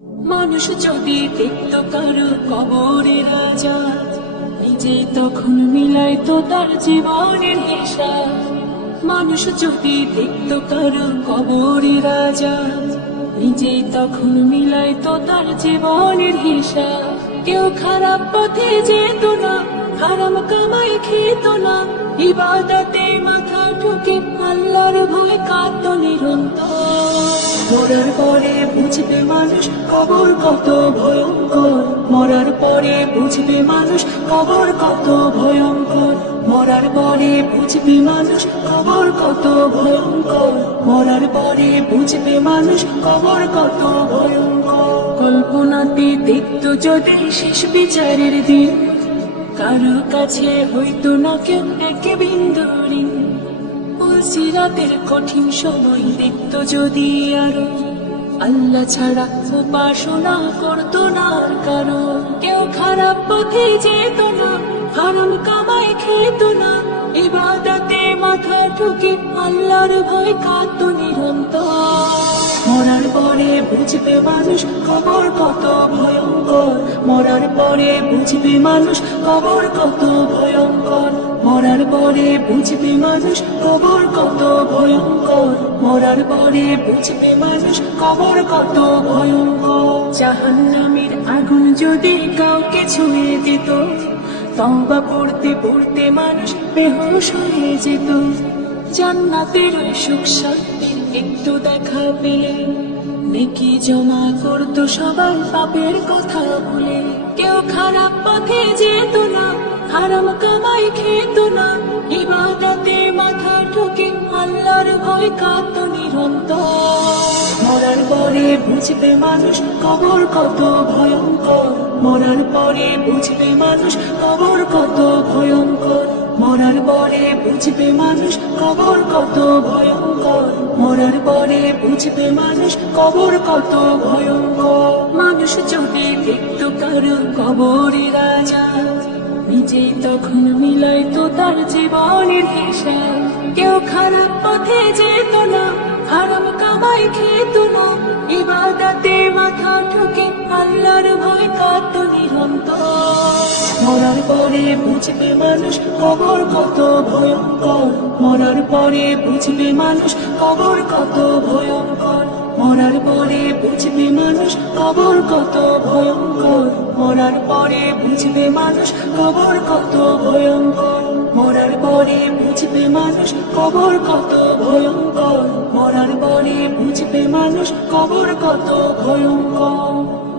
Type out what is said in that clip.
মানুষ যদি দেখত কারও কবরে রাজা নিজে তখন মিলাই তো তার জীবনের হিসাব। মানুষ যদি দেখত কারও কবরে রাজা নিজে তখন মিলাই তো তার জীবনের হিসাব। কেউ খারাপ পথে যেত না। হারাম কামাই খেত না ইবাদতে মাথা ঠুকে আল্লাহর ভয় কাঁদত নিরন্তর। মরার পরে বুঝবে মানুষ কবর কত ভয়ঙ্কর। মরার পরে বুঝবে মানুষ কবর কত ভয়ঙ্কর। মরার পরে বুঝবে মানুষ কবর কত ভয়ঙ্কর। মরার পরে বুঝবে মানুষ কবর কত ভয়ঙ্কর। কল্পনাতে দেখতো যদি শেষ বিচারের দিন। কারও কাছে হইতো না কেউ একে বিন্দুরিন রাতের কঠিন সময় দেখতো যদি আরও। আল্লাহ ছাড়া উপাসনা করতো না কারও। কেউ খারাপ পথে যেত না, হারাম কামাই খেত না। ইবাদতে মাথা ঠুকে আল্লাহর ভয় কাঁদতো নিরন্তর। মরার পরে বুঝবে মানুষ কবর কত মরার পরে বুঝবে মানুষ কবর কত ভয়ঙ্কর। মরার পরে বুঝবে মানুষ কবর কত ভয়ঙ্কর। মরার পরে বুঝবে মানুষ কবর কত ভয়ঙ্কর। জাহান্নামের আগুন যদি কাউকে ছুঁয়ে দিত তবা পড়তে পড়তে মানুষ বেহুশ হয়ে যেত। জান্নাতের সুখ শান্তির একটু দেখা পেলে, নেকি জমা করতো সবাই পাপের কথা বলে কেউ খারাপ পথে যেত না, হারাম কামাই খেত না। ইবাদতে মাথা ঠুকে আল্লাহর ভয় কাত নিরন্তর। মরার পরে বুঝবে মানুষ কবর কত ভয়ঙ্কর। মরার পরে বুঝবে মানুষ কবর কত ভয়ঙ্কর। পরে বুঝবে মানুষ কবর কত ভয়ঙ্কর। মরার পরে বুঝবে মানুষ কবর কত ভয়ঙ্কর। মানুষ যদি দেখতো কারও কবরে রাজা নিজে তখন মিলাই তো তার জীবনের হিসাব। কেউ খারাপ পথে যেত না, হারাম কামাই খেত না। ইবাদতে মাথা ঠুকে আল্লাহর ভয় কাত নিরন্তর মরার পরে বুঝবে মানুষ কবর কত ভয়ঙ্কর। মরার পরে বুঝবে মানুষ কবর কত ভয়ঙ্কর। মরার পরে বুঝবে মানুষ কবর কত ভয়ঙ্কর। মরার পরে বুঝবে মানুষ কবর কত ভয়ঙ্কর। মরার পরে বুঝবে মানুষ কবর কত ভয়ঙ্কর। মরার পরে বুঝবে মানুষ কবর কত ভয়ঙ্কর।